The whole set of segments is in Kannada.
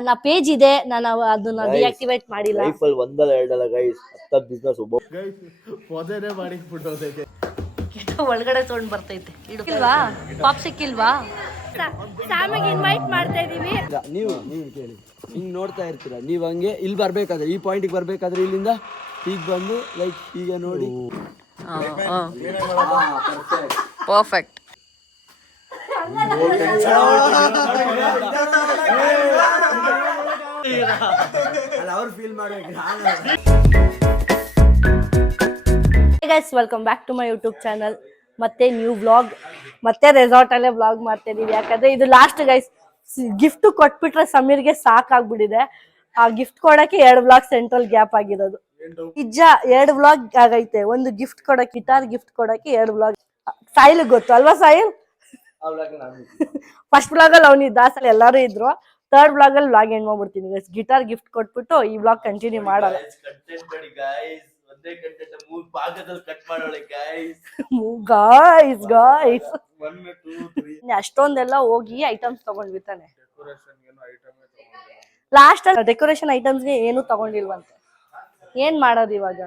ನನ್ನ ಪೇಜ್ ಇದೆ, ನಾನು ಅದನ್ನ ಡಿಆಕ್ಟಿವೇಟ್ ಮಾಡಿಲ್ಲ. ಲೈಫಲ್ಲಿ ಒಂದಲ್ಲ ಎರಡಲ್ಲ ಗೈಸ್, 10 ಬಿಸ್ನೆಸ್ ಒಬ್ಬ ಗೈಸ್ ಪೊದೆನೇ ಮಾಡಿ ಬಿಟ್ಟೋದೈತೆ. ಒಳಗಡೆ ಸೌಂಡ್ ಬರ್ತೈತೆ. ಇಲ್ವಾ ಪಾಪ್ ಸಿಕ್ಕಿಲ್ವಾ? ಸ್ಯಾಮಿಗೆ ಇನ್ವೈಟ್ ಮಾಡ್ತಾ ಇದೀವಿ. ನೀವು ಕೇಳಿ, ಹಿಂಗ್ ನೋಡ್ತಾ ಇರ್ತೀರಾ ನೀವು, ಹಂಗೆ ಇಲ್ಲಿ ಬರ್ಬೇಕಾದ್ರೆ ಈ ಪಾಯಿಂಟಿಗೆ ಬರ್ಬೇಕಾದ್ರೆ ಇಲ್ಲಿಂದ ಈಗ ಬಂದು ಲೈಕ್ ಈಗ ನೋಡಿ. ಪರ್ಫೆಕ್ಟ್. ಅವ್ರು ಫೀಲ್ ಮಾಡ್ಬೇಕು. Guys welcome back to my YouTube channel. ಮತ್ತೆ ನ್ಯೂ ವ್ಲಾಗ್, ಮತ್ತೆ ರೆಸಾರ್ಟ್ ಅಲ್ಲೇ ವ್ಲಾಗ್ ಮಾಡ್ತಾ ಇದೀವಿ. ಯಾಕಂದ್ರೆ ಇದು ಲಾಸ್ಟ್ ಗೈಸ್. ಗಿಫ್ಟ್ ಕೊಟ್ಬಿಟ್ರೆ ಸಮೀರ್ಗೆ ಸಾಕಾಗ್ಬಿಟ್ಟಿದೆ. ಆ ಗಿಫ್ಟ್ ಕೊಡಕ್ಕೆ 2 ವ್ಲಾಗ್ ಸೆಂಟ್ರಲ್ ಗ್ಯಾಪ್ ಆಗಿರೋದು. ನಿಜ 2 ವ್ಲಾಗ್ ಆಗೈತೆ. ಒಂದು ಗಿಫ್ಟ್ ಕೊಡಕ್ಕೆ, ಗಿಟಾರ್ ಗಿಫ್ಟ್ ಕೊಡಕ್ಕೆ 2 ವ್ಲಾಗ್. ಸಾಯಿಲ್ ಗೊತ್ತು ಅಲ್ವಾ ಸಾಯಿಲ್? ಫಸ್ಟ್ ವ್ಲಾಗ್ ಅಲ್ಲಿ ಅವನಿದ್ದ, ದಾಸಲ್ಲಿ ಎಲ್ಲಾರು ಇದ್ರು. 3rd ವ್ಲಾಗ್ ಅಲ್ಲಿ ವ್ಲಾಗ್ ಎಂಡ್ ಮಾಡ್ಬಿಡ್ತೀನಿ ಗೈಸ್. ಗಿಟಾರ್ ಗಿಫ್ಟ್ ಕೊಟ್ಬಿಟ್ಟು ಈ ವ್ಲಾಗ್ ಕಂಟಿನ್ಯೂ ಮಾಡಲ್ಲ. ಅಷ್ಟೊಂದೆಲ್ಲ ಹೋಗಿ ಐಟಮ್ಸ್ ತಗೊಂಡ್ವಿ ತಾನೆ. ಲಾಸ್ಟ್ ಅಲ್ಲಿ ಡೆಕೋರೇಷನ್ ಐಟಮ್ಸ್ ಗೆ ಏನು ತಗೊಂಡಿಲ್ವಂತೆ. ಏನ್ ಮಾಡೋದು ಇವಾಗ?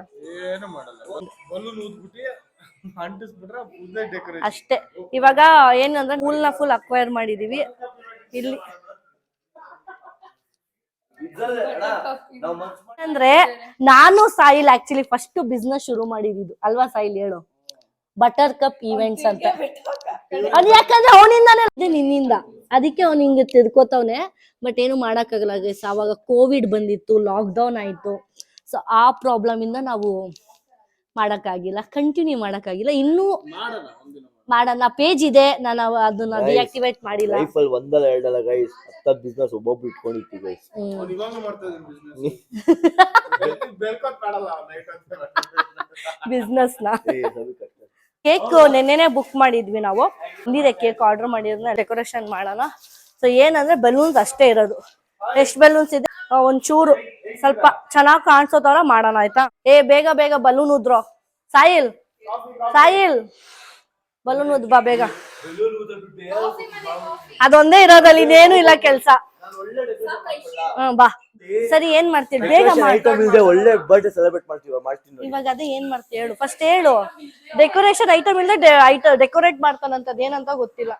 ಅಷ್ಟೇ. ಇವಾಗ ಏನಂದ್ರೆ ಫುಲ್ ಅಕ್ವೈರ್ ಮಾಡಿದೀವಿ ಇಲ್ಲಿ. ಅಂದ್ರೆ ನಾನು ಸಾಯಿಲ್ ಆಕ್ಚುಲಿ ಫಸ್ಟ್ ಬಿಸ್ನೆಸ್ ಶುರು ಮಾಡಿದ್ದು ಅಲ್ವಾ ಸಾಯಿಲ್? ಹೇಳು. ಬಟರ್ ಕಪ್ ಈವೆಂಟ್ಸ್ ಅಂತ. ಅದ್ ಯಾಕಂದ್ರೆ ಅವನಿಂದಾನೇ ನಿನ್ನಿಂದ, ಅದಕ್ಕೆ ಅವ್ನು ಹಿಂಗೆ ತಿಳ್ಕೊತವ್ನೆ. ಬಟ್ ಏನು ಮಾಡಕ್ಕಾಗಲ್ಲ ಗೈಸ್. ಅವಾಗ ಕೋವಿಡ್ ಬಂದಿತ್ತು, ಲಾಕ್ ಡೌನ್ ಆಯ್ತು. ಸೊ ಆ ಪ್ರಾಬ್ಲಮ್ ಇಂದ ನಾವು ಮಾಡಕ್ಕಾಗಿಲ್ಲ, ಕಂಟಿನ್ಯೂ ಮಾಡಕ್ಕಾಗಿಲ್ಲ. ಇನ್ನೂ ಮಾಡೋಣ. ಪೇಜ್ ಇದೆ, ನಾನು ಅದನ್ನ ಡಿಆಕ್ಟಿವೇಟ್ ಮಾಡಿಲ್ಲ. ಲೈಫಲ್ಲಿ ಒಂದಲ್ಲ ಎರಡಲ್ಲ ಗೈಸ್, 10 ಬಿಸ್ನೆಸ್ ಒಬ್ಬೊಬ್ರು ಇಟ್ಕೊಂಡಿರ್ತೀವಿ ಗೈಸ್. ಬಿಸ್ನೆಸ್ ನ ಕೇಕ್ ನೆನ್ನೆನೆ ಬುಕ್ ಮಾಡಿದ್ವಿ ನಾವು. ಬಂದಿದೆ ಕೇಕ್, ಆರ್ಡರ್ ಮಾಡಿದ್ನ ಡೆಕೋರೇಷನ್ ಮಾಡೋಣ. ಸೊ ಏನಂದ್ರೆ ಬಲೂನ್ಸ್ ಅಷ್ಟೇ ಇರೋದು. ಎಷ್ಟು ಬಲೂನ್ಸ್ ಇದೆ? ಒಂಚೂರು ಸ್ವಲ್ಪ ಚೆನ್ನಾಗ್ ಕಾಣಿಸೋ ತರ ಮಾಡೋಣ ಆಯ್ತಾ? ಬೇಗ ಬೇಗ ಬಲೂನ್ ಉದ್ರೋ. ಸಾಯಿಲ್ ಬಲೂನ್ ಉದ್ ಬಾ ಬೇಗ. ಅದೊಂದೇ ಇರೋದಲ್ಲಿ ಇನ್ನೇನು ಇಲ್ಲ ಕೆಲ್ಸ. ಬಾ. ಸರಿ, ಏನ್ ಮಾಡ್ತೀವಿ? ಬೇಗ ಒಳ್ಳೆ ಬರ್ತ್ಡೇ ಸೆಲೆಬ್ರೇಟ್ ಮಾಡ್ತೀನಿ. ಇವಾಗ ಅದೇ ಏನ್ ಮಾಡ್ತೀವಿ ಹೇಳು ಫಸ್ಟ್. ಹೇಳು. ಡೆಕೋರೇಷನ್ ಐಟಮ್ ಇಲ್ಲದೆ ಡೆಕೋರೇಟ್ ಮಾಡ್ತಾನಂತದ್ ಏನಂತ ಗೊತ್ತಿಲ್ಲ.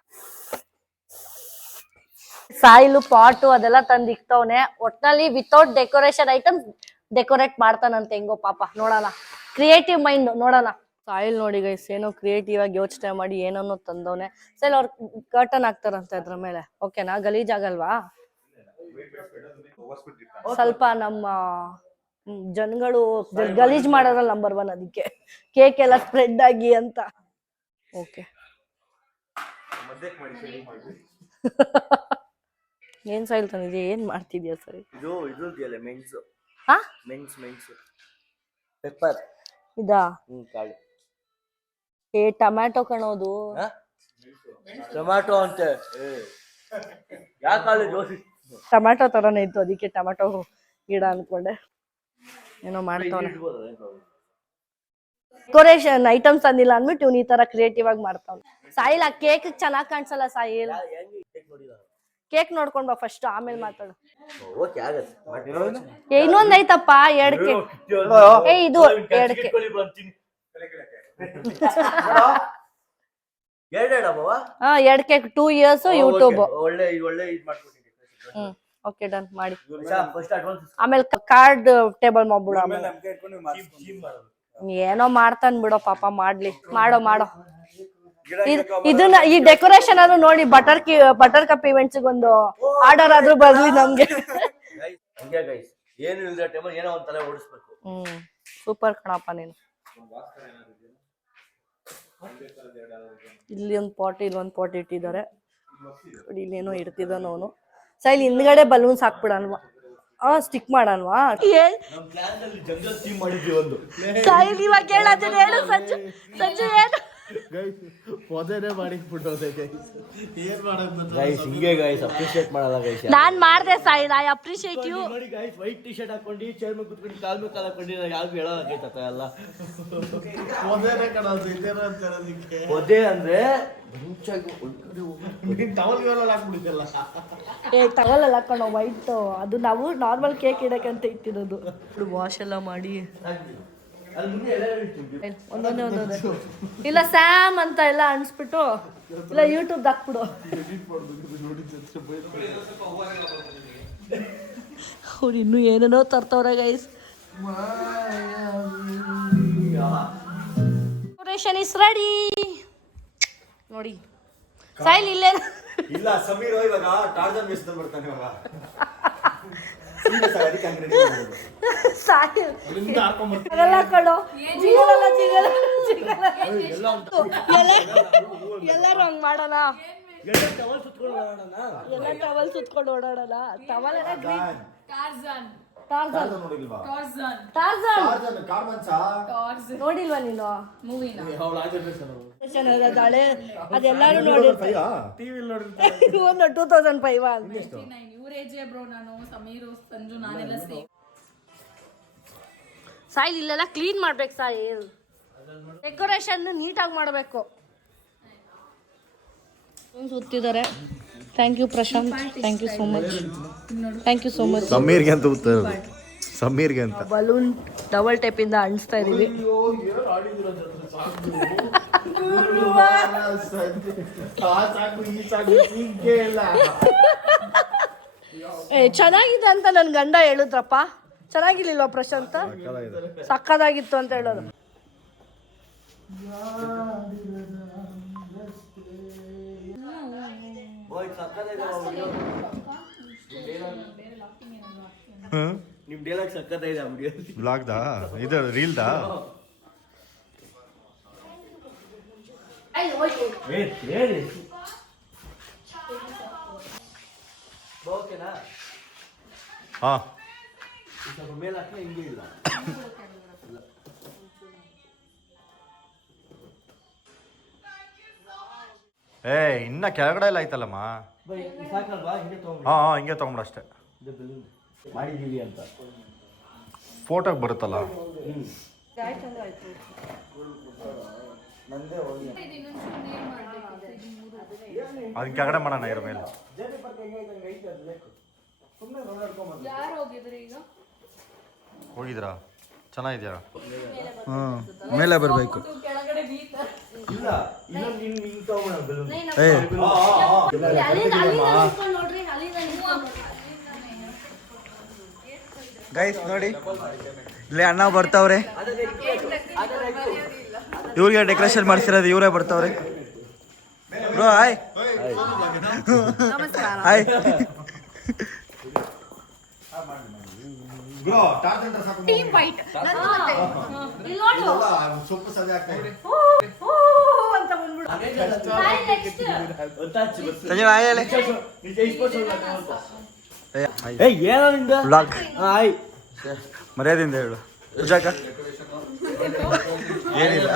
ಸಾಯಿಲು ಪಾಟು ಅದೆಲ್ಲ ತಂದ್ ಇಕ್ತವ್ನೆ. ಒಟ್ನಲ್ಲಿ ವಿತೌಟ್ ಡೆಕೋರೇಷನ್ ಐಟಮ್ ಡೆಕೋರೇಟ್ ಮಾಡ್ತಾನಂತೆ. ಹೆಂಗೋ ಪಾಪ, ನೋಡೋಣ. ಕ್ರಿಯೇಟಿವ್ ಮೈಂಡ್, ನೋಡೋಣ. ಸಾಯಿಲ್ ನೋಡಿ ಗೈಸ್, ಏನೋ ಕ್ರಿಯೇಟಿವ್ ಆಗಿ ಯೋಚನೆ ಮಾಡಿ ಏನನ್ನೋ ತಂದವನೆ. ಸಾಯಿಲ್ ಅವ್ರ ಕರ್ಟನ್ ಹಾಕ್ತಾರಂತೆ ಅದ್ರ ಮೇಲೆ. ಓಕೆನಾ? ಗಲೀಜ್ ಆಗಲ್ವಾ? ಸ್ವಲ್ಪ ನಮ್ಮ ಜನಗಳು ಗಲೀಜ್ ಮಾಡೋದ್ರಲ್ಲಿ ನಂಬರ್ 1. ಅದಕ್ಕೆ ಕೇಕ್ ಎಲ್ಲ ಸ್ಪ್ರೆಡ್ ಆಗಿ ಅಂತ. ಓಕೆ. ಏನ್ ಸಾಯಿಲ್ ತಂದಿದ್ಯಾ? ಏನ್ ಮಾಡ್ತಿದ್ಯಾ ಸರಿ? ಪೆಪ್ಪರ್ ಇದಾ? ಟೊಮ್ಯಾಟೊ ಕಣೋದು. ಟೊಮ್ಯಾಟೊ ಅಂತೆ. ಯಾಕಾಲೆ ಜೋಸಿ ಟೊಮ್ಯಾಟೊ ತರನೇ ಇತ್ತು, ಅದಕ್ಕೆ ಟೊಮ್ಯಾಟೊ ಗಿಡ ಅನ್ಕೊಂಡೆ. ಏನೋ ಮಾಡ್ತಾವನೆ. ಡೆಕೋರೇಷನ್ ಐಟಮ್ಸ್ ಅಂದಿಲ್ಲ ಅಂದ್ಬಿಟ್ಟು ಇವ್ನು ಈ ತರ ಕ್ರಿಯೇಟಿವ್ ಆಗಿ ಮಾಡ್ತಾವ. ಸಾಯಿಲ್ ಆ ಕೇಕ್ ಚೆನ್ನಾಗ್ ಕಾಣಿಸಲ್ಲ ಸಾಯಿಲ್. ಕೇಕ್ ನೋಡ್ಕೊಂಡ್ ಬಾ ಫಸ್ಟ್, ಆಮೇಲೆ ಮಾತಾಡು. ಇನ್ನೊಂದ್ ಐತಪ್ಪ 2 ಕೇಕ್. ಇದು 2 cake. 2 cake. 2 years YouTube. Okay done ಮಾಡಿ. ಆಮೇಲೆ ಕಾರ್ಡ್ ಟೇಬಲ್ ಮಾಡ್ಬಿಡು. ಆಮೇಲೆ ಏನೋ ಮಾಡ್ತಾನ್ ಬಿಡೋ ಪಾಪ, ಮಾಡ್ಲಿ. ಮಾಡೋ ಇದನ್ನ ಈ ಡೆಕೋರೇಷನ್ ಆದ್ರೂ ನೋಡಿ. ಬಟರ್ ಕಪ್ ಇವೆಂಟ್ಸ್ ಒಂದು ಆರ್ಡರ್ ಆದ್ರೂ ಬರ್ಲಿ ನಮ್ಗೆ. ಸೂಪರ್ ಕಣಪ್ಪ ನೀನು. ಇಲ್ಲಿ ಒಂದ್ ಪಾಟ್, ಇಲ್ಲೊಂದ್ ಪಾಟ್ ಇಟ್ಟಿದ್ದಾರೆ. ಇಲ್ಲೇನೋ ಇಡ್ತಿದ್ದಾನ ಅವನು. ಸೈಲ್ ಹಿಂದ್ಗಡೆ ಬಲೂನ್ಸ್ ಹಾಕ್ಬಿಡಲ್ವಾ? ಸ್ಟಿಕ್ ಮಾಡಲ್ವಾ? ಸೈಲ್ ಇವಾಗ ಹೇಳು ಸಂಜು ಏನು? ಗೈಸ್ ಪೊದೆನೆ ಮಾಡಿ ಬಿಡೋದೆ ಗೈಸ್ ಏನ್ ಮಾಡೋದು ಗೈಸ್ ಹಿಂಗೆ ಗೈಸ್ ಅಪ್ರಿಶಿಯೇಟ್ ಮಾಡಲ್ಲ ಗೈಸ್ ನಾನ್ ಮಾಡ್ದೆ ಸಾಯಿ ಐ ಅಪ್ರಿಶಿಯೇಟ್ ಯು. ನೋಡಿ ಗೈಸ್ ವೈಟ್ ಟಿ ಶರ್ಟ್ ಹಾಕೊಂಡು ಚೇರ್ ಮೇಲೆ ಕುತ್ಕೊಂಡು ಕಾಲ್ ಮೇಲೆ ಕಾಲ್ ಹಾಕೊಂಡು ಯಾವ್ದು ಹೇಳಲ್ಲ ಗೈಸ್ ಅತ್ತ ಎಲ್ಲ ಪೊದೆನೆ ಕಣದು ಇದೇನ ಅಂತ ಹೇಳೋದಕ್ಕೆ ಪೊದೆ ಅಂದ್ರೆ ನೀನ್ ಟವಲ್ ಗಿವಲ್ ಹಾಕ್ಬಿಟ್ಟಿದ್ದಲ್ಲ ತಗೊಳ್ಳಲ್ಲ ಕಣೋ ವೈಟ್, ಅದು ನಾವು ನಾರ್ಮಲ್ ಕೇಕ್ ಇಡಕ್ಕೆ ಅಂತ ಇಟ್ಟಿರೋದು. ವಾಶ್ ಎಲ್ಲ ಮಾಡಿ ಅಲ್ಲಿ ಮುಂದೆ ಎಲ್ಲ ಇಟ್ಟಿದ್ವಿ ಒಂದೊಂದೇ ಇಲ್ಲ ಸ್ಯಾಮ್ ಅಂತ ಎಲ್ಲ ಅನ್ಸ್ಬಿಟ್ಟು ಇಲ್ಲ ಯೂಟ್ಯೂಬ್ ಹಾಕ್ಬಿಡು. ಅವ್ರು ಇನ್ನೂ ಏನೇನೋ ತರ್ತವ್ರೆ ಗೈಸ್. ಡೆಕೋರೇಷನ್ ಇಸ್ ರೆಡಿ ನೋಡಿ. ಸಾಯಿಲ್ ಇಲ್ಲೇ ಇಲ್ಲ ಸಮೀರ್ ಇವಾಗ ಟಾರ್ಜನ್ ವೇಷದಲ್ಲಿ ಬರ್ತಾನೆ ಇವಾಗ ಸಾಯಿಲ್ ಆಗಲ್ಲ ಕಣೋ, ಜಿಗಲ್ಲ ಜಿಗಲ್ಲ ಜಿಗಲ್ಲ. ಎಲ್ಲರೂ ಹಂಗ್ ಮಾಡೋಣ, ಎಲ್ಲ ಟವಲ್ ಸುತ್ಕೊಂಡು ಓಡಾಡೋಣ. ಟವಲ್ ಎಲ್ಲ ಗ್ರೀನ್ ಟಾರ್ಜನ್ ನೋಡಿಲ್ವಾ ನೀನು? ಹಳೆ ಅದೆಲ್ಲಾರು ನೋಡಿರ್ತಾರೆ. 2005 ಸಾಯಿಲ್ ಇಲ್ಲೆಲ್ಲ ಕ್ಲೀನ್ ಮಾಡ್ಬೇಕು ಸಾಯಿಲ್. ಡೆಕೋರೇಷನ್ ನೀಟಾಗಿ ಮಾಡಬೇಕು. ಸುತ್ತಿದ್ದಾರೆ. Thank you Prashanth, thank you so much, thank you so much. ಸಮೀರ್ಗೆ ಅಂತ ಸಮೀರ್ಗೆ ಅಂತ ಬಲೂನ್ ಡಬಲ್ ಟೇಪ್ ಇಂದ ಅಂಟಿಸ್ತಾ ಇದೀವಿ. ಚೆನ್ನಾಗಿದೆ ಅಂತ ನನ್ ಗಂಡ ಹೇಳಿದ್ರಪ್ಪ. ಚೆನ್ನಾಗಿರ್ಲಿಲ್ವಾ ಪ್ರಶಾಂತ್? ಸಕ್ಕದಾಗಿತ್ತು ಅಂತ ಹೇಳೋದು. ನಿಮ್ ಡೈಲಾಗ್ ಸಕ್ಕತ್ತಾಗಿದೆ ಅವ್ರಿಗೆ. ಬ್ಲಾಗ್ದಾ ಇದು ರೀಲ್ದಾ? ಹೇಳಿ ಓಕೆನಾ? ಹಾ ಸ್ವಲ್ಪ ಮೇಲೆ ಹಾಕಿ ಹಿಂಗೆ ಇಲ್ಲ ಏ ಇನ್ನ ಕೆಳಗಡೆ ಎಲ್ಲ ಆಯ್ತಲ್ಲಮ್ಮ. ಸಾಕಲ್ವಾ? ಹಿಂಗೆ ಹಾ ಹಿಂಗೆ ತಗೊಂಬಿಡ ಅಷ್ಟೇ. ಮಾಡಿದೀವಿ ಅಂತ ಫೋಟೋಗೆ ಬರುತ್ತಲ್ಲ. ಅದನ್ನ ಕೆಳಗಡೆ ಮಾಡೋಣ ಇರೋ ಮೇಲೆ. ಹೋಗಿದ್ರಾ? ಚೆನ್ನಾಗಿದ್ಯಾ? ಮೇಲೆ ಬರಬೇಕು. ಇಲ್ಲ ಇನ್ನೊಂದು ಹಿಂಗೆ ತಗೊಂಡ ಬೆಲೂನ್. ಗೈಸ್ ನೋಡಿ, ಇಲ್ಲೇ ಅಣ್ಣ ಬರ್ತಾವ್ರೆ. ಇವ್ರಿಗೆ ಡೆಕೋರೇಷನ್ ಮಾಡಿಸಿರೋದು ಇವರೇ ಬರ್ತಾವ್ರೆ. Bro hi hi. ಸಂಜೆ ಹಾಯ್ ಹೇಳಿ. ಏನೋ ನಿಂದ ಬ್ಲಾಗ್ ಹಾಯ್ ಮರ್ಯಾದಿಂದ ಹೇಳು ಪೂಜಾಕ. ಏನಿಲ್ಲ,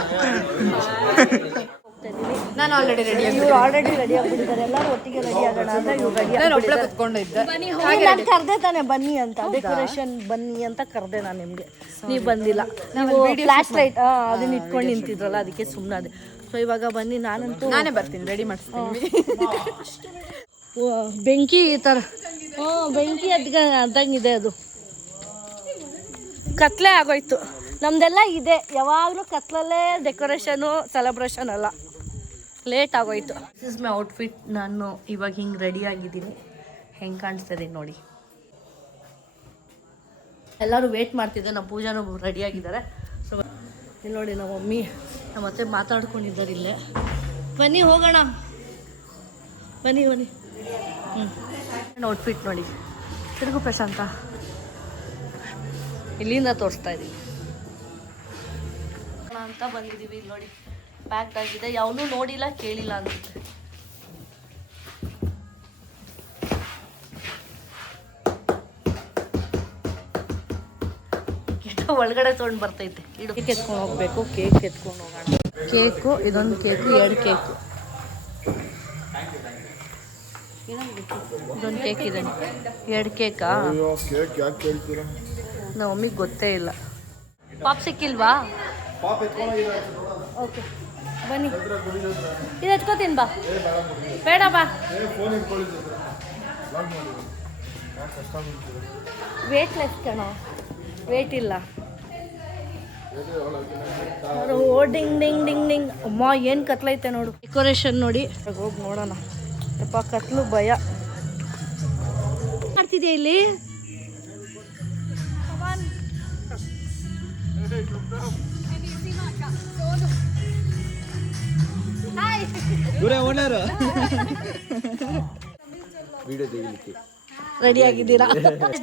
ನಾನು ಆಲ್ರೆಡಿ ರೆಡಿ ಇವ್ರು ಆಲ್ರೆಡಿ ರೆಡಿ ಆಗ್ಬಿಟ್ಟಿದ್ದಾರೆ. ಎಲ್ಲರೂ ಒಟ್ಟಿಗೆ ರೆಡಿ ಆಗೋಣ ಅಂತ ಇವ್ರು ರೆಡಿ ನಾನು ಒಬ್ಳೆ ಕುತ್ಕೊಂಡಿದ್ದೆ. ನಾನು ಕರ್ದೆ ತಾನೆ ಬನ್ನಿ ಅಂತ, ಡೆಕೋರೇಷನ್ ಬನ್ನಿ ಅಂತ ಕರ್ದೆ ನಾನು ನಿಮ್ಗೆ. ನೀವು ಬಂದಿಲ್ಲ. ನೀವು ಫ್ಲಾಶ್ ಲೈಟ್ ಅದನ್ನ ಇಟ್ಕೊಂಡು ನಿಂತಿದ್ರಲ್ಲ, ಅದಕ್ಕೆ ಸುಮ್ಮನೆ. ಸೊ ಇವಾಗ ಬನ್ನಿ, ನಾನೇ ಬರ್ತೀನಿ, ರೆಡಿ ಮಾಡಿಸ್ತೀನಿ. ಬೆಂಕಿ ಈ ಥರ ಬೆಂಕಿ ಅದ್ದಂಗಿದೆ. ಅದು ಕತ್ಲೆ ಆಗೋಯ್ತು. ನಮ್ದೆಲ್ಲ ಇದೆ, ಯಾವಾಗಲೂ ಕತ್ಲಲ್ಲೇ ಡೆಕೋರೇಷನು ಸೆಲೆಬ್ರೇಷನ್ ಅಲ್ಲ. ಲೇಟ್ ಆಗೋಯ್ತು. This is my outfit. ನಾನು ಇವಾಗ ಹಿಂಗೆ ರೆಡಿ ಆಗಿದ್ದೀನಿ. ಹೆಂಗೆ ಕಾಣಿಸ್ತದೆ ನೋಡಿ. ಎಲ್ಲರೂ ವೇಟ್ ಮಾಡ್ತಿದ್ದೆ. ನಮ್ಮ ಪೂಜಾನು ರೆಡಿ ಆಗಿದ್ದಾರೆ. ಸೊ ಇಲ್ಲಿ ನೋಡಿ, ನಮ್ಮ ಮಮ್ಮಿ ನಮ್ಮ ಮತ್ತೆ ಮಾತಾಡ್ಕೊಂಡಿದ್ದಾರೆ ಇಲ್ಲೇ. ಬನ್ನಿ ಹೋಗೋಣ, ಬನ್ನಿ ಬನ್ನಿ. ಔಟ್ಫಿಟ್ ನೋಡಿ. ತಿರುಗು ಪ್ರಶಾಂತ, ಇಲ್ಲಿಂದ ತೋರಿಸ್ತಾ ಇದ್ದೀವಿ ಅಂತ ಬಂದಿದ್ದೀವಿ. ಇಲ್ಲಿ ನೋಡಿ, ಪ್ಯಾಕ್ಡ್ ಆಗಿದೆ. ಯಾವನೂ ನೋಡಿಲ್ಲ ಕೇಳಿಲ್ಲ ಅನ್ಸುತ್ತೆ. ಒಳಗಡೆ ತೊಗೊಂಡು ಬರ್ತೈತೆ. ಕೇಕ್ ಎತ್ಕೊಂಡು ಹೋಗ್ಬೇಕು. ಕೇಕ್ ಎತ್ಕೊಂಡು ಹೋಗೋಣ. ಕೇಕು, ಇದೊಂದು ಕೇಕು, 2 ಕೇಕು. ಇದೊಂದು ಕೇಕ್ ಇದೆ, 2 ಕೇಕಾ? ನಮ್ಮ ಮಮ್ಮಿಗೆ ಗೊತ್ತೇ ಇಲ್ಲ. ಪಾಪ್ ಸಿಕ್ಕಿಲ್ವಾ? ಓಕೆ ಬನ್ನಿ, ಇದು ಎತ್ಕೋತೀನಿ ಬಾ. ಬೇಡ ಬಾ, ವೇಟ್ಲೆಸ್ ಕಣೋ, ವೇಟ್ ಇಲ್ಲ. ಓ ಡಿಂಗ್ ಡಿಂಗ್ ಡಿಂಗ್ ಡಿಂಗ್. ಅಮ್ಮ ಏನು ಕತ್ಲೈತೆ ನೋಡು. ಡೆಕೋರೇಷನ್ ನೋಡಿ, ಹೋಗಿ ನೋಡೋಣ. ಯಪ್ಪ ಕತ್ಲು ಭಯ ಮಾಡ್ತಿದ್ಯಾ ಇಲ್ಲಿ. ವಿಡಿಯೋ ತೆಗಿಲಿಕ್ಕೆ ರೆಡಿ ಆಗಿದ್ದೀರಾ?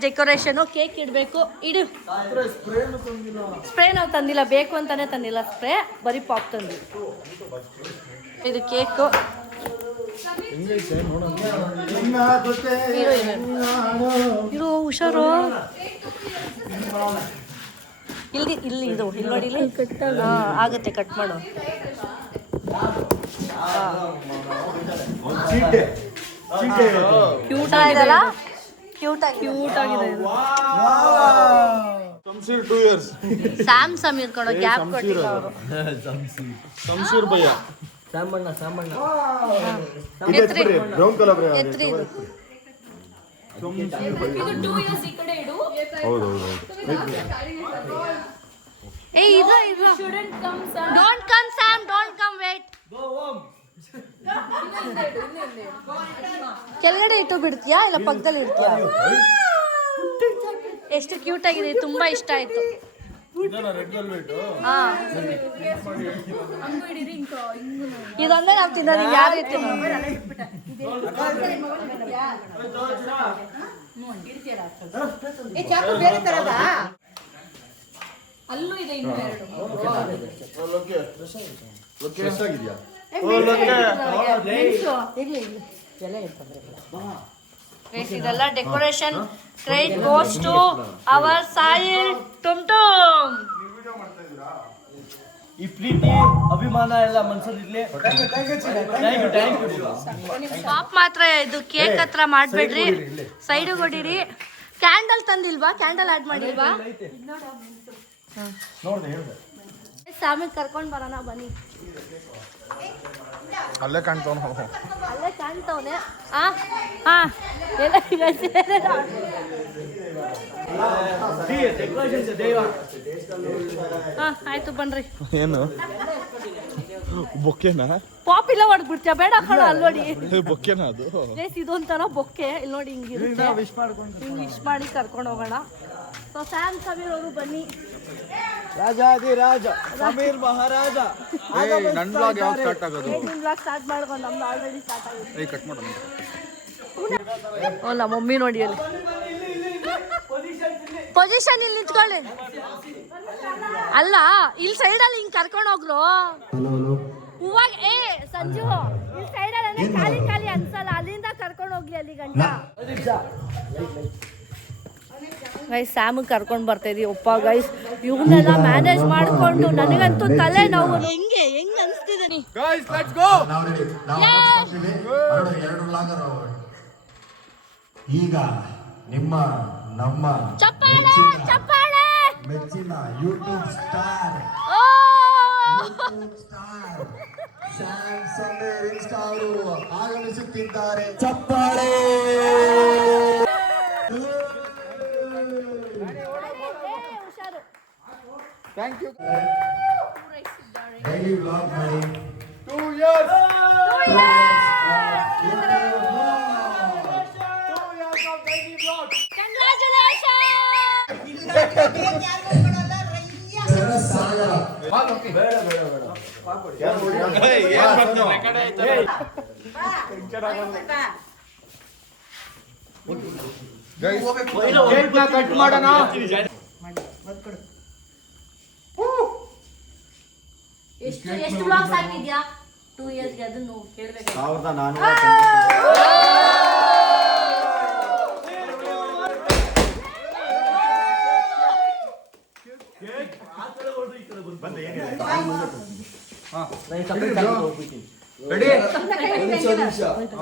ಡೆಕೋರೇಷನು, ಕೇಕ್ ಇಡಬೇಕು. ಇಡು. ಸ್ಪ್ರೇ ನಾವು ತಂದಿಲ್ಲ, ಬೇಕು ಅಂತಾನೆ ತಂದಿಲ್ಲ ಸ್ಪ್ರೇ, ಬರೀ ಪಾಪ್ ತಂದಿ. ಇದು ಕೇಕು. ಇರು, ಹುಷಾರು. ಇಲ್ಲಿ ಇಲ್ಲಿ ಇದು ಇಲ್ಲಿ ನೋಡಿ, ಇಲ್ಲಿ ಆಗುತ್ತೆ, ಕಟ್ ಮಾಡು. ಕ್ಯೂಟ್ ಆಗಿದೆಲ್ಲ, ಕ್ಯೂಟ್ ಆಗಿದೆ ಇದು. ಸ್ಯಾಮ್ ಸಮೀರ್ ಕೊಡೋ ಗ್ಯಾಪ್ ಕೊಟ್ಟಿಲ್ಲ ಅವರು. ಶಂಶೀರ್ ಭಯ್ಯ ಸಾಂಬಣ್ಣ ಎತ್ರಿ ಬ್ರೌನ್ ಕಲರ್ ಎತ್ರಿ ಇದು. ಏ ಇದು don't come Sam, don't come, wait. ಕೆಳಗಡೆ ಇಟ್ಟು ಬಿಡ್ತೀಯಾ ಇಲ್ಲ ಪಕ್ಕದಲ್ಲಿ ಇಡ್ತೀಯಾ? ಎಷ್ಟು ಕ್ಯೂಟ್ ಆಗಿದೆ, ತುಂಬಾ ಇಷ್ಟ ಆಯ್ತು. ಇದೊಂದೇ ನಾವು ತಿನ್ನೋದು, ಯಾರು ತಿನ್ನೋದು? ಅಲ್ಲೂ ಇದೆ ಇನ್ನೂ 2. ಇದೆಲ್ಲ decoration credit goes to our Sahil ಟುಮ್ ಟುಮ್. ಈ ಪ್ರೀತಿ ಅಭಿಮಾನ ಎಲ್ಲ ಮನ್ಸಲ್ಲಿರ್ಲಿ. ಪಾಪ್ ಮಾತ್ರ ಇದು ಕೇಕ್ ಹತ್ರ ಮಾಡ್ಬೇಡ್ರಿ, ಸೈಡ್ ಹೊಡಿರಿ. ಕ್ಯಾಂಡಲ್ ತಂದಿಲ್ವಾ? ಕ್ಯಾಂಡಲ್ ಆಡ್ ಮಾಡಿಲ್ವಾ? ಸ್ಯಾಮಿಗೆ ಕರ್ಕೊಂಡ್ ಬರೋಣ ಬನ್ನಿ. ಅಲ್ಲೇ ಕಾಣ್ತಾವ, ಅಲ್ಲೇ ಕಾಣ್ತವನೆ. ಎಲ್ಲ ಆಯ್ತು ಬನ್ರಿ. ಏನು ಬೊಕ್ಕೆನಾ? ಪಾಪ್ ಇಲ್ಲ ಹೊಡ್ಬಿಡ್ತೀಯ, ಬೇಡ ಕಣ. ಅಲ್ಲಿ ನೋಡಿ, ಬೊಕ್ಕೆನಾ ಅದು? ಇದೊಂಥರ ಬೊಕ್ಕೆ. ಇಲ್ಲಿ ನೋಡಿ, ಹಿಂಗಿರುತ್ತೆ. ಹಿಂಗೆ ವಿಶ್ ಮಾಡಿ ಕರ್ಕೊಂಡು ಹೋಗೋಣ. ಸೊ ಸ್ಯಾಮ್ ಸಮೀರ್ ಅವರು ಬನ್ನಿ. ರಾಜಾದಿರಾಜ ಸಮೀರ್ ಮಹಾರಾಜ. ನನ್ನ ಬ್ಲಾಗ್ ಯಾವಾಗ ಸ್ಟಾರ್ಟ್ ಆಗೋದು? ನಿಮ್ ಬ್ಲಾಗ್ ಸ್ಟಾರ್ಟ್ ಮಾಡ್ಕೊಂಡು ನಮ್ದು ಆಲ್ರೆಡಿ ಸ್ಟಾರ್ಟ್ ಆಗಿದೆ. ಕಟ್ ಮಾಡೋಣ. ಓ ನಮ್ಮ ಮಮ್ಮಿ ನೋಡಿ ಅಲ್ಲಿ ಪೊಸಿಷನ್. ಇಲ್ಲಿ ನಿಂತ್ಕೊಳ್ಳಿ. ಅಲ್ಲ, ಇಲ್ಲಿ ಸೈಡಲ್ಲಿ ಹಿಂಗೆ ಕರ್ಕೊಂಡು ಹೋಗ್ರು. ಹೂವಾಗ ಸಂಜು, ಇಲ್ಲಿ ಸೈಡಲ್ಲಿ ಖಾಲಿ ಖಾಲಿ ಅನ್ಸಲ್ಲ, ಅಲ್ಲಿಂದ ಕರ್ಕೊಂಡು ಹೋಗ್ಲಿ ಅಲ್ಲಿ ಗಂಟ. ಗೈಸ್ ಸ್ಯಾಮಿಗೆ ಕರ್ಕೊಂಡು ಬರ್ತಾ ಇದೀವಿ. ಒಪ್ಪ ಗೈಸ್, ಇವನ್ನೆಲ್ಲ ಮ್ಯಾನೇಜ್ ಮಾಡ್ಕೊಂಡು ನನಗಂತೂ ತಲೆ ನೋವು. ಹೆಂಗೆ ಅನಿಸ್ತಿದೆ ನೀ? ಈಗ ನಿಮ್ಮ ನಮ್ಮ ಚಪ್ಪಾಳೆ ಚಪ್ಪಾಳೆ. ಮೆಚ್ಚಿನ ಯೂಟ್ಯೂಬ್ ಸ್ಟಾರ್ ಓ ಸ್ಯಾಮ್ ಸಮೀರ್ ಇನ್ಸ್ಟಾ ಅವರು ಆಗಮಿಸುತ್ತಿದ್ದಾರೆ. ಚಪ್ಪಾಳೆ. ಹುಷಾರು. Thank you. ಡೈಲಿ ವ್ಲಾಗ್ ಮಾಡಿ 2 years. ಕಟ್ ಮಾಡೋಣ. ಎಷ್ಟು ಬ್ಲಾಗ್ಸ್ ಹಾಕಿದ್ಯಾ 2 ಇಯರ್ಸ್ಗೆ? ಅದನ್ನು ಕೇಳ್ಬೇಕು. 1400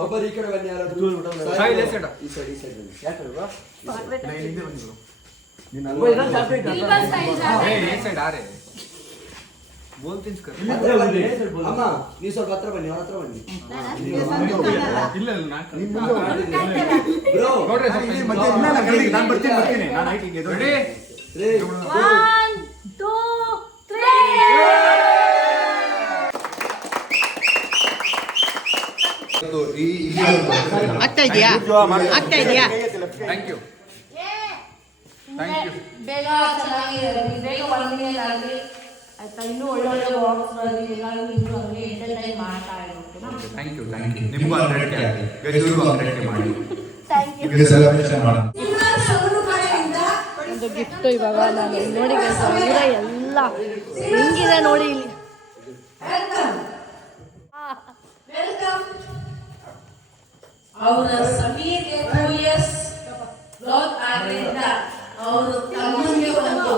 ಒಬ್ಬರು ಈ ಕಡೆ ಬನ್ನಿ ಯಾರಾದ್ರೂ. ಈ side, ಈ side ಬನ್ನಿ. ಯಾಕೆ ಅಲ್ವಾ? ಅಮ್ಮ ನೀವು ಸ್ವಲ್ಪ ಹತ್ರ ಬನ್ನಿ, ಅವ್ರ ಹತ್ರ ಬನ್ನಿ. ಆಗ್ತಾ ಇದೆಯಾ? ಆಗ್ತಾ ಇದೆಯಾ? ಬೇಗ ಚೆನ್ನಾಗಿ ಬೇಗ ಒಳಗಡೆ ಆಯ್ತಾ, ಇನ್ನೂ ಒಳ್ಳೊಳ್ಳೆ ವಾಕ್ಸ್ ಬರಲಿ, ಎಲ್ಲರೂ ಇನ್ನೂ ಹಂಗೆ ಎಂಟರ್ಟೈನ್ ಮಾಡ್ತಾ ಇರೋದು. ಥ್ಯಾಂಕ್ ಯು ನಿಮಗೂ 100ಕ್ಕೆ ಆಗಲಿ, ಗೆದ್ದೂರಿಗೂ 100ಕ್ಕೆ ಮಾಡಿ. Thank you. ಇದು ಸೆಲೆಬ್ರೇಷನ್ ಮಾಡೋಣ. ಒಂದು ಗಿಫ್ಟ್ ಇವಾಗ ನಾನು ನೋಡಿ ಅವರ ಎಲ್ಲ ಹೆಂಗಿದೆ ನೋಡಿ ಇಲ್ಲಿ. ಅವರ ಸಮೀರ್ ಎಸ್ ಬ್ಲಾಗ್ ಆದ್ರಿಂದ ಅವರು ತಮ್ಮನಿಗೆ ಒಂದು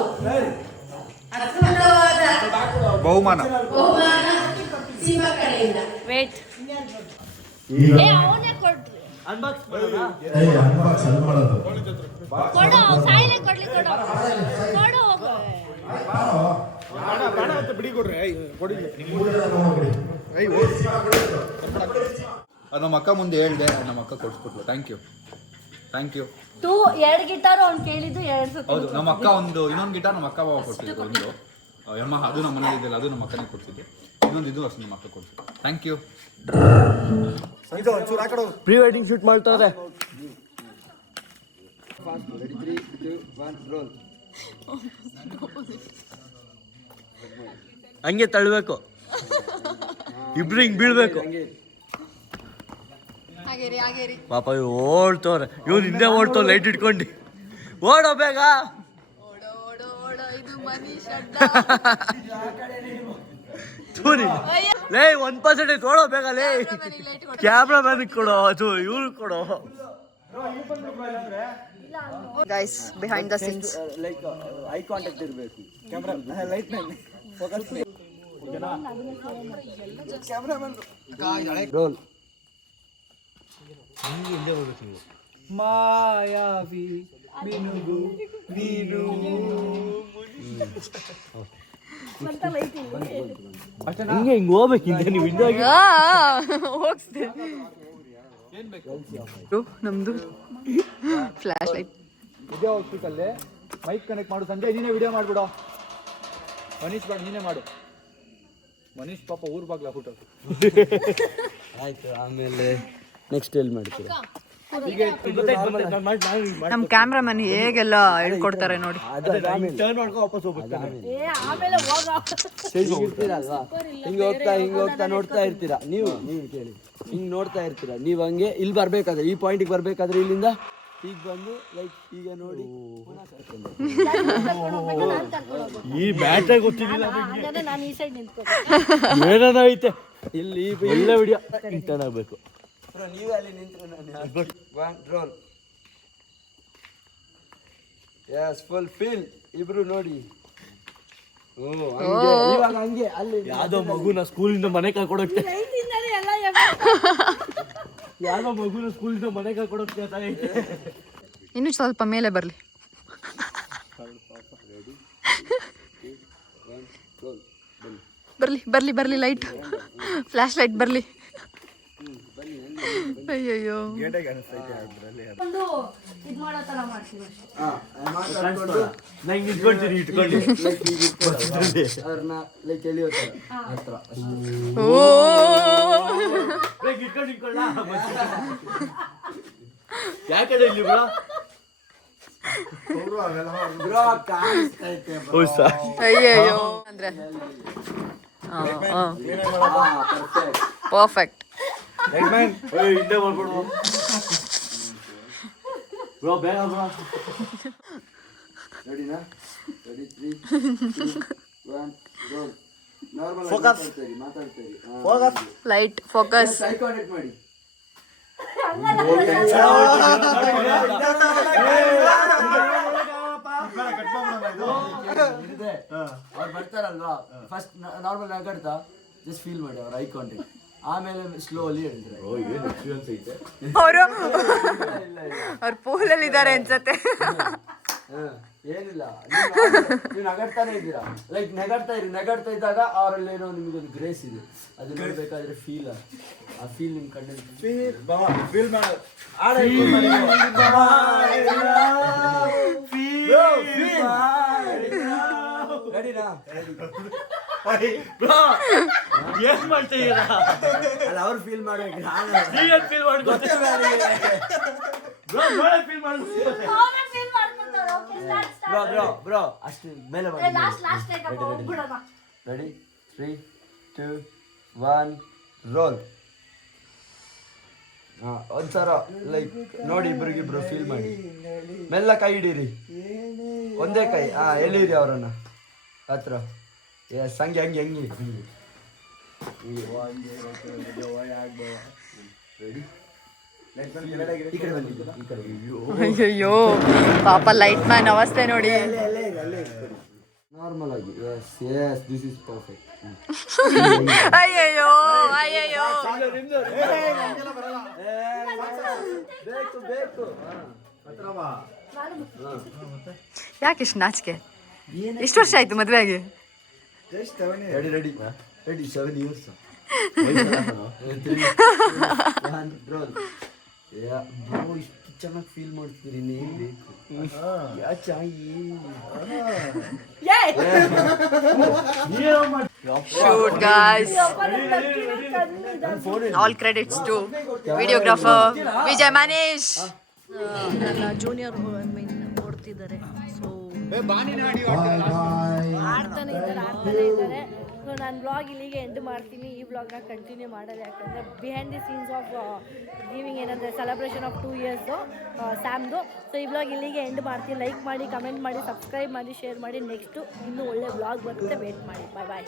ಅದ್ಭುತವಾದ ಬಹುಮಾನ ಶಿವ ಕಡೆಯಿಂದ ವೇಟ್ ಈಗ ಅವನೇ ಕೊಡ್ರಿ, ಅನ್ಬಾಕ್ಸ್ ಮಾಡೋಣ. ಅನ್ಬಾಕ್ಸ್ ಅಲ್ಲಿ ಮಾಡೋದು. ಕೊಡು ಸಾಯಿಲೆ ಕೊಡ್ಲಿ, ಕೊಡು ಕೊಡು ಹೋಗು. ಅದು ನಮ್ಮ ಅಕ್ಕ ಮುಂದೆ ಹೇಳ್ದೆ, ನಮ್ಮ ಅಕ್ಕ ಕೊಡ್ಸ್ಬಿಟ್ಲು. Thank you. 2 ಗಿಟಾರ್ ಅವ್ನು ಕೇಳಿದ್ದು 2 ಸತಿ. ಹೌದು, ನಮ್ಮ ಅಕ್ಕ ಇನ್ನೊಂದು ಗಿಟಾರ್ ನಮ್ಮ ಅಕ್ಕ ಬಾವ ಕೊಡ್ತಿದ್ರು. ಒಂದು ಯಮಹ, ಅದು ನಮ್ಮ ಮನೇಲಿ ಇದೆಯಲ್ಲ, ಅದು ನಮ್ಮ ಅಕ್ಕನೇ ಕೊಡ್ತಿದ್ದೆ. ಇನ್ನೊಂದು ಇದು ಅಷ್ಟು ನಮ್ಮ ಅಕ್ಕ ಕೊಡ್ತಿದ್ರು. Thank you. Pre wedding shoot ಮಾಡ್ತಾರೆ. Ready, 3, 2, 1, roll. ಹಂಗೆ ತಳ್ಬೇಕು, ಇಬ್ರು ಹಿಂಗ್ ಬೀಳ್ಬೇಕು. ಹಾಗೇರಿ ಹಾಗೇರಿ. ಪಾಪ ಇವ್ ಓಡ್ತವ್ರೆ, ಇವ್ನು ಹಿಂದೆ ಓಡ್ತವ್ ಲೈಟ್ ಇಟ್ಕೊಂಡು. ಓಡೋ ಬೇಗ. ಓಡೋ ಓಡೋ ಓಡೋ, ಇದು ಮನೀಶ್ ಅಡ್ಡ. ಲೇ 1% ಓಡೋ ಬೇಗ ಲೇ. ಕ್ಯಾಮ್ರಾ ಮ್ಯಾನ್ ಕೊಡೋ, ಅದು ಇವ್ರು ಕೊಡೋ. Guys behind the scenes. Like eye contact ಇರಬೇಕು. Camera light man focus. Roll. ಮಾಯಾವಿ ಮಿನುಗು ನೀನು. ಹಿಂಗ್ ಹೋಗ್ಬೇಕಿಂತ ನೀವು ಹಿಂದೆ ಹೋಗ್ಸ್ತೀನಿ. ನಮ್ದು ಫ್ಲಾಶ್ ಲೈಟ್. ವಿಡಿಯೋ ಹೋಗ್ತಿಕ್ಕಲ್ಲೇ ಮೈಕ್ ಕನೆಕ್ಟ್ ಮಾಡು. ಸಂಜಯ್ ನೀನೇ ವಿಡಿಯೋ ಮಾಡ್ಬಿಡು. ಮನೀಶ್ ಬೇಡ, ನೀನೇ ಮಾಡು. ಮನೀಶ್ ಪಾಪ ಊರ್ ಬಾಗ್ಲ ಹುಟ್ಟು. ಆಯ್ತು, ಆಮೇಲೆ ನೆಕ್ಸ್ಟ್ ಎಲ್ಲಿ ಮಾಡ್ತೀರಾ? ನಮ್ ಕ್ಯಾಮ್ರಾಮನ್ ಹೇಗೆಲ್ಲ ಹೇಳ್ಕೊಡ್ತಾರೆ ನೋಡಿ. ಟರ್ನ್ ಮಾಡ್ಕೊ ವಾಪಸ್ ಹೋಗ್ಬೇಕು. ಆಮೇಲೆ ಹೋಗ. ಸ್ಟೇಜಿಗೆ ಇರ್ತೀರಲ್ವಾ, ಹಿಂಗೆ ಹೋಗ್ತಾ ನೋಡ್ತಾ ಇರ್ತೀರಾ. ನೀವು ಕೇಳಿ, ಹಿಂಗೆ ನೋಡ್ತಾ ಇರ್ತೀರಾ. ನೀವು ಹಂಗೆ ಇಲ್ಲಿ ಬರ್ಬೇಕಾದ್ರೆ, ಈ ಪಾಯಿಂಟಿಗೆ ಬರ್ಬೇಕಾದ್ರೆ ಇಲ್ಲಿಂದ ಈಗ ಬಂದು ಲೈಕ್ ಈಗ ನೋಡಿ ಈ ಬ್ಯಾಟೆ ಗೊತ್ತಿಲ್ಲ, ಹಾಗಾದ್ರೆ ನಾನು ಈ ಸೈಡ್ ನಿಂತ್ಕೊ. ಏನಾನ ಐತೆ ಇಲ್ಲಿ ಎಲ್ಲ ವಿಡಿಯೋ ಟರ್ನ್ ಆಗ್ಬೇಕು. ನೀವು ಅಲ್ಲಿ ನಿಂತ್ರೆ ನಾನು one roll. Yes full feel. ಇಬ್ರು ನೋಡಿ. ಇವಾಗ ಹಂಗೆ ಅಲ್ಲಿ ಯಾವ್ದೋ ಮಗುನ ಸ್ಕೂಲಿಂದ ಮನೆ ಕರ್ಕೊಡೋಕೆ, ಯಾವ್ದೋ ಮಗುನ ಸ್ಕೂಲಿಂದ ಮನೆ ಕರ್ಕೊಡೋಕೆ ಐತೆ. ಇನ್ನು ಸ್ವಲ್ಪ ಮೇಲೆ ಬರ್ಲಿ. ಬರ್ಲಿ ಬರ್ಲಿ ಬರ್ಲಿ, ಲೈಟ್ ಫ್ಲಾಶ್ ಲೈಟ್ ಬರ್ಲಿ. ಅಯ್ಯಯ್ಯೋ, ಒಂದು ಇದ್ ಮಾಡೋ ತರ ಮಾಡ್ತೀವಿ. ನಂಗೆ ಇಟ್ಕೊಳ್ತೀನಿ ಇಟ್ಕೊಂಡು ಅವ್ರನ್ನ ಲೈಕ್ ಎಲ್ಲಿ ಹೋಗ್ತಾರೆ ಹತ್ರ. ಓ ಇಟ್ಕೊಂಡು ಇಟ್ಕೊಳ್ಳ ಯಾಕಡೆ ಇಲ್ಲಿ ಬ್ರೋ ಅಯ್ಯಯ್ಯೋ ಅಂದ್ರೆ ಪರ್ಫೆಕ್ಟ್. ಹಿಂದೆ ಮಾಡ್ಬಿಡು ಬ್ರೋ, ಬೇಗ ಬ್ರೋ. ರೆಡಿನಾ? Ready, 3, 2, 1, roll. ನಾರ್ಮಲ್ ಮಾತಾಡ್ತೀರಿ. Light focus. ಐ ಕಾಂಟ್ಯಾಕ್ಟ್ ಮಾಡಿ. ಅವ್ರು ಬರ್ತಾರಲ್ವಾ, ಫಸ್ಟ್ ನಾರ್ಮಲ್ ನಗಾಡ್ತಾ ಜಸ್ಟ್ ಫೀಲ್ ಮಾಡಿ ಅವ್ರ ಐ ಕಾಂಟ್ಯಾಕ್ಟ್, ಆಮೇಲೆ ಸ್ಲೋಲಿ ಹೇಳ್ತಾರೆ. ಅವರು ಇಲ್ಲ ಅವ್ರ ಪೂಲಲ್ಲಿ ಇದ್ದಾರೆ ಅನ್ಸತ್ತೆ. ಏನಿಲ್ಲ, ನೀವು ನಗಾಡ್ತಾನೆ ಇದ್ದೀರಾ, ಲೈಕ್ ನಗಾಡ್ತಾ ಇದ್ದಾಗ ಅವರಲ್ಲಿ ಏನೋ ನಿಮ್ಗೊಂದು ಗ್ರೇಸ್ ಇದೆ, ಅದು ನೋಡ್ಬೇಕಾದ್ರೆ ಫೀಲ್, ಆ ಫೀಲ್ ನಿಮ್ ಕಣ್ಣಲ್ಲಿ ಏನ್ ಮಾಡ್ತಾ ಇದೀರಾ? ಅಲ್ಲ ಅವ್ರು ಫೀಲ್ ಮಾಡ್ಬೇಕು, ನೀವೇನ್ feel ಮಾಡ್ಕೊತೀರ? Bro, ನಾಳೆ feel ಮಾಡ್ಕೊತೀರ. ಬ್ರೋ ಅಷ್ಟು ಮೇಲೆ ರೆಡಿ 3, 2, 1 ರೋಲ್. ಒಂದ್ಸಲ ಲೈಕ್ ನೋಡಿ, ಇಬ್ರಿಗಿಬ್ರು ಫೀಲ್ ಮಾಡಿ, ಮೆಲ್ಲ ಕೈ ಹಿಡೀರಿ, ಒಂದೇ ಕೈ, ಎಳೀರಿ ಅವರನ್ನ ಹತ್ರ. ಎಸ್, ಹಂಗೆ ಹಂಗೆ ಹಂಗೆ ರೆಡಿ, ಈ ಕಡೆ ಬನ್ನಿ, ಈ ಕಡೆ. ಅಯ್ಯಯ್ಯೋ ಪಾಪ ಲೈಟ್ ಮ್ಯಾನ್ ಅವಸ್ಥೆ ನೋಡಿ. ನಾರ್ಮಲ್ ಆಗಿ, ಎಸ್ ದಿಸ್ ಇಸ್ ಪರ್ಫೆಕ್ಟ್. ಅಯ್ಯಯ್ಯೋ ಅಯ್ಯಯ್ಯೋ ಬೇಕು ಬೇಕು. ಯಾಕೆ ಇಷ್ಟು ನಾಚಿಕೆ? ಎಷ್ಟು ವರ್ಷ ಆಯ್ತು ಮದುವೆ ಆಗಿ? Ready ready ready 7 years. Roll. Bro ಇಷ್ಟು ಚೆನ್ನಾಗಿ ಫೀಲ್ ಮಾಡ್ತೀರಿ, ನೇಮ್ ಬೇಕು. Shoot guys. All credits to videographer Vijay Manish. ನನ್ನ ಜೂನಿಯರ್ ಓಡ್ತಿದ್ದಾರೆ, ಸೊ ಆಡ್ತಾನೆ ಇದ್ದಾರೆ. ಸೊ ನಾನು ಬ್ಲಾಗ್ ಇಲ್ಲಿಗೆ ಎಂಡ್ ಮಾಡ್ತೀನಿ. ಈ ಬ್ಲಾಗ್ನ ಕಂಟಿನ್ಯೂ ಮಾಡೋದು ಯಾಕಂದರೆ behind the scenes of giving ಏನಂದರೆ ಸೆಲೆಬ್ರೇಷನ್ ಆಫ್ 2 years ಸ್ಯಾಮ್ದು. ಸೊ ಈ ಬ್ಲಾಗ್ ಇಲ್ಲಿಗೆ ಎಂಡ್ ಮಾಡ್ತೀನಿ. ಲೈಕ್ ಮಾಡಿ, ಕಮೆಂಟ್ ಮಾಡಿ, ಸಬ್ಸ್ಕ್ರೈಬ್ ಮಾಡಿ, ಶೇರ್ ಮಾಡಿ. ನೆಕ್ಸ್ಟು ಇನ್ನೂ ಒಳ್ಳೆ ಬ್ಲಾಗ್ ಬರುತ್ತೆ, ವೇಟ್ ಮಾಡಿ. ಬಾಯ್ ಬಾಯ್.